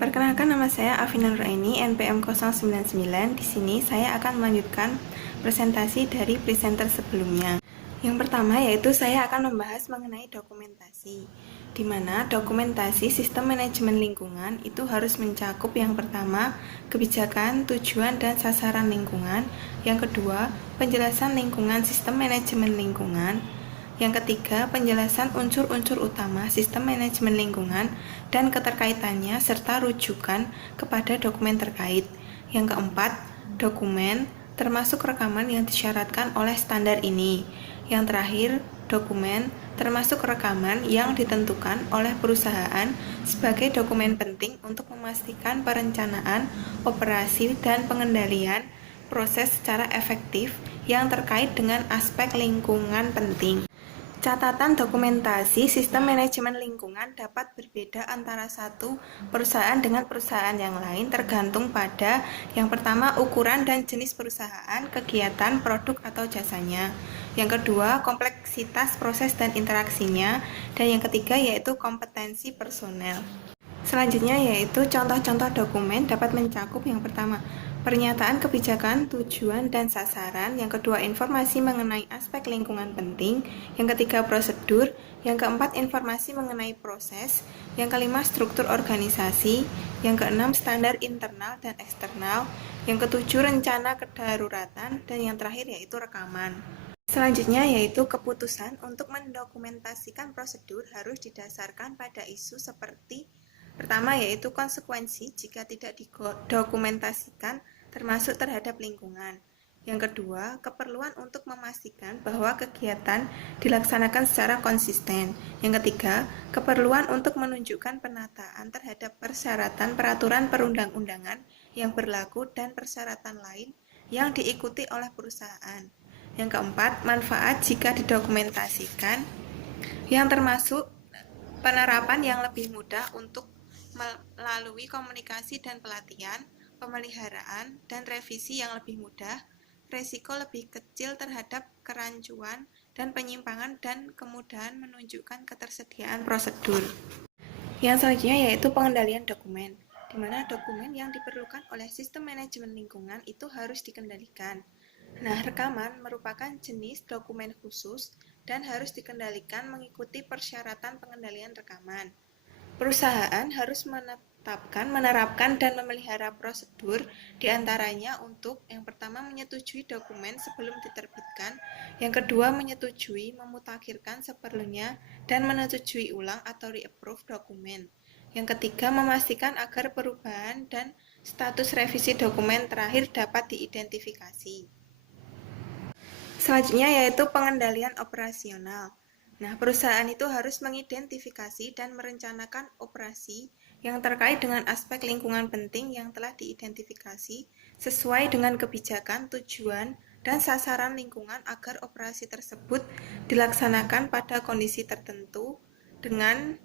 Perkenalkan, nama saya Afina Nuraini, NPM 099. Di sini saya akan melanjutkan presentasi dari presenter sebelumnya. Yang pertama yaitu saya akan membahas mengenai dokumentasi, di mana dokumentasi sistem manajemen lingkungan itu harus mencakup yang pertama, kebijakan, tujuan, dan sasaran lingkungan. Yang kedua, penjelasan lingkungan sistem manajemen lingkungan. Yang ketiga, penjelasan unsur-unsur utama sistem manajemen lingkungan dan keterkaitannya serta rujukan kepada dokumen terkait. Yang keempat, dokumen termasuk rekaman yang disyaratkan oleh standar ini. Yang terakhir, dokumen termasuk rekaman yang ditentukan oleh perusahaan sebagai dokumen penting untuk memastikan perencanaan, operasi, dan pengendalian proses secara efektif yang terkait dengan aspek lingkungan penting. Catatan dokumentasi sistem manajemen lingkungan dapat berbeda antara satu perusahaan dengan perusahaan yang lain tergantung pada yang pertama, ukuran dan jenis perusahaan, kegiatan, produk atau jasanya. Yang kedua, kompleksitas proses dan interaksinya. Dan yang ketiga yaitu kompetensi personel. Selanjutnya yaitu contoh-contoh dokumen dapat mencakup yang pertama, pernyataan kebijakan, tujuan, dan sasaran. Yang kedua, informasi mengenai aspek lingkungan penting. Yang ketiga, prosedur. Yang keempat, informasi mengenai proses. Yang kelima, struktur organisasi. Yang keenam, standar internal dan eksternal. Yang ketujuh, rencana kedaruratan. Dan yang terakhir yaitu rekaman. Selanjutnya yaitu keputusan untuk mendokumentasikan prosedur harus didasarkan pada isu seperti pertama yaitu konsekuensi jika tidak didokumentasikan termasuk terhadap lingkungan. Yang kedua, keperluan untuk memastikan bahwa kegiatan dilaksanakan secara konsisten. Yang ketiga, keperluan untuk menunjukkan penataan terhadap persyaratan peraturan perundang-undangan yang berlaku dan persyaratan lain yang diikuti oleh perusahaan. Yang keempat, manfaat jika didokumentasikan, yang termasuk penerapan yang lebih mudah untuk melalui komunikasi dan pelatihan, pemeliharaan, dan revisi yang lebih mudah, resiko lebih kecil terhadap kerancuan dan penyimpangan, dan kemudahan menunjukkan ketersediaan prosedur. Yang selanjutnya yaitu pengendalian dokumen, di mana dokumen yang diperlukan oleh sistem manajemen lingkungan itu harus dikendalikan. Nah, rekaman merupakan jenis dokumen khusus dan harus dikendalikan mengikuti persyaratan pengendalian rekaman. Perusahaan harus menetapkan, menerapkan, dan memelihara prosedur, diantaranya untuk yang pertama menyetujui dokumen sebelum diterbitkan, yang kedua menyetujui, memutakhirkan seperlunya, dan menyetujui ulang atau reapprove dokumen. Yang ketiga, memastikan agar perubahan dan status revisi dokumen terakhir dapat diidentifikasi. Selanjutnya yaitu pengendalian operasional. Nah, perusahaan itu harus mengidentifikasi dan merencanakan operasi yang terkait dengan aspek lingkungan penting yang telah diidentifikasi sesuai dengan kebijakan, tujuan, dan sasaran lingkungan agar operasi tersebut dilaksanakan pada kondisi tertentu dengan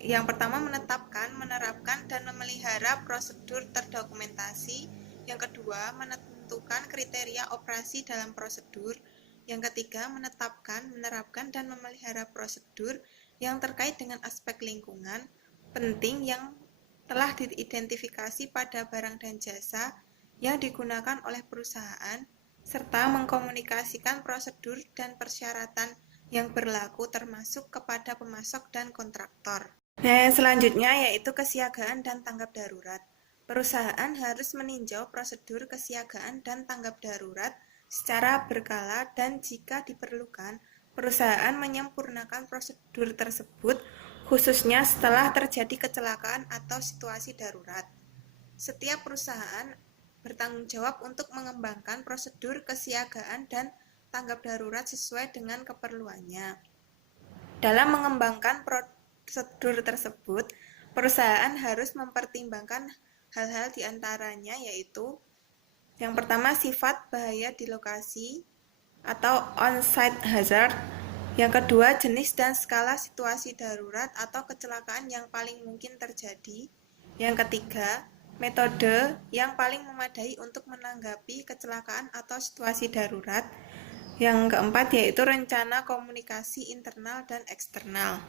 yang pertama menetapkan, menerapkan, dan memelihara prosedur terdokumentasi. Yang kedua, menentukan kriteria operasi dalam prosedur. Yang ketiga, menetapkan, menerapkan, dan memelihara prosedur yang terkait dengan aspek lingkungan penting yang telah diidentifikasi pada barang dan jasa yang digunakan oleh perusahaan, serta mengkomunikasikan prosedur dan persyaratan yang berlaku termasuk kepada pemasok dan kontraktor. Nah, selanjutnya yaitu kesiagaan dan tanggap darurat. Perusahaan harus meninjau prosedur kesiagaan dan tanggap darurat secara berkala dan jika diperlukan, perusahaan menyempurnakan prosedur tersebut khususnya setelah terjadi kecelakaan atau situasi darurat. Setiap perusahaan bertanggung jawab untuk mengembangkan prosedur kesiagaan dan tanggap darurat sesuai dengan keperluannya. Dalam mengembangkan prosedur tersebut, perusahaan harus mempertimbangkan hal-hal diantaranya yaitu yang pertama, sifat bahaya di lokasi atau on-site hazard. Yang kedua, jenis dan skala situasi darurat atau kecelakaan yang paling mungkin terjadi. Yang ketiga, metode yang paling memadai untuk menanggapi kecelakaan atau situasi darurat. Yang keempat yaitu rencana komunikasi internal dan eksternal.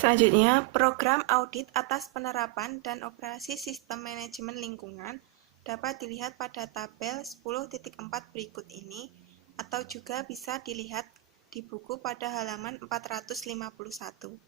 Selanjutnya, program audit atas penerapan dan operasi sistem manajemen lingkungan dapat dilihat pada tabel 10.4 berikut ini, atau juga bisa dilihat di buku pada halaman 451.